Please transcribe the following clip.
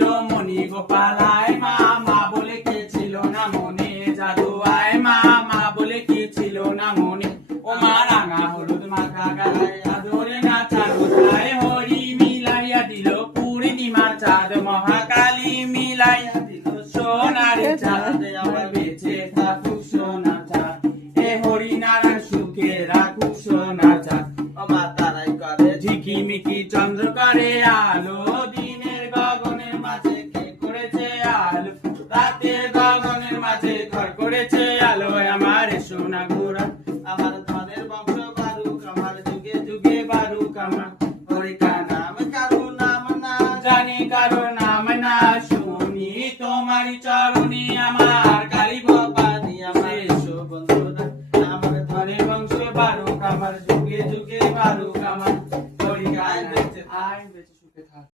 ছিল মণি গোপাল আয় মা মা বলে কে ছিল না মনে জাদু আয় মা মা বলে কে ছিল না মনে ও মা রাঙা হলুদ মাখা গায়ে আদরে নাচার কোথায় হরি মিলাইয়া দিল পূর্ণিমার চাঁদ মহাকালী মিলাইয়া দিল সোনার চাঁদ আমার বেঁচে থাকুক সোনা চাঁদ এ হরি নারায়ণ সুখে রাখুক সোনা চাঁদ ও মা তারাই করে ঝিকিমিকি চন্দ্র করে আলো দিনের গগনের মাঝে কে করেছে আলো রাতের গগনের মাঝে ঘর করেছে আলো আমার সোনা গোরা আমার ধনের বংশ বারুক আমার যুগে যুগে বারুক আমার হরি কা নাম কারো নাম না জানি কারো নাম না শুনি তোমারই চরণে আমার কালী ভবানী আমার এসো বন্ধুরা আমার ধনের বংশ বারুক আমার যুগে যুগে বারুক আমার